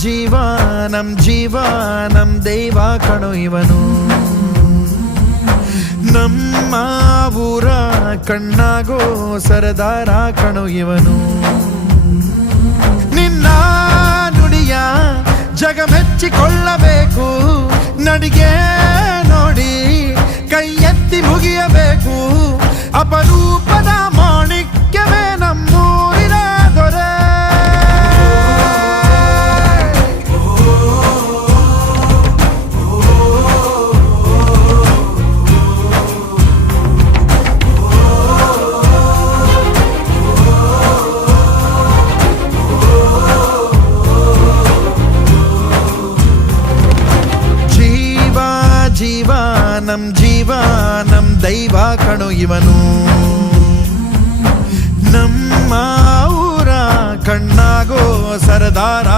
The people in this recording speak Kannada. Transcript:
ಜೀವ ನಮ್ ದೈವ ಕಣೋ ಇವನು. ನಮ್ಮ ಊರ ಕಣ್ಣಾಗೋ ಸರದಾರ ಕಣೋ ಇವನು. ನಿನ್ನ ನುಡಿಯ ಜಗ ಮೆಚ್ಚಿಕೊಳ್ಳಬೇಕು, ನಡಿಗೆ ನೋಡಿ ಕೈ ಎತ್ತಿ ಮುಗಿಯಬೇಕು. ಅಪರೂಪದ ಮಾಣಿಕ್ಯವೇ ನಮ್ಮೂರಿನ ದೊರೆ. ಜೀವ ನಮ್ ದೈವ ಕಣೋ ಇವನು. ನಮ್ಮ ಊರ ಕಣ್ಣಾಗೋ ಸರದಾರ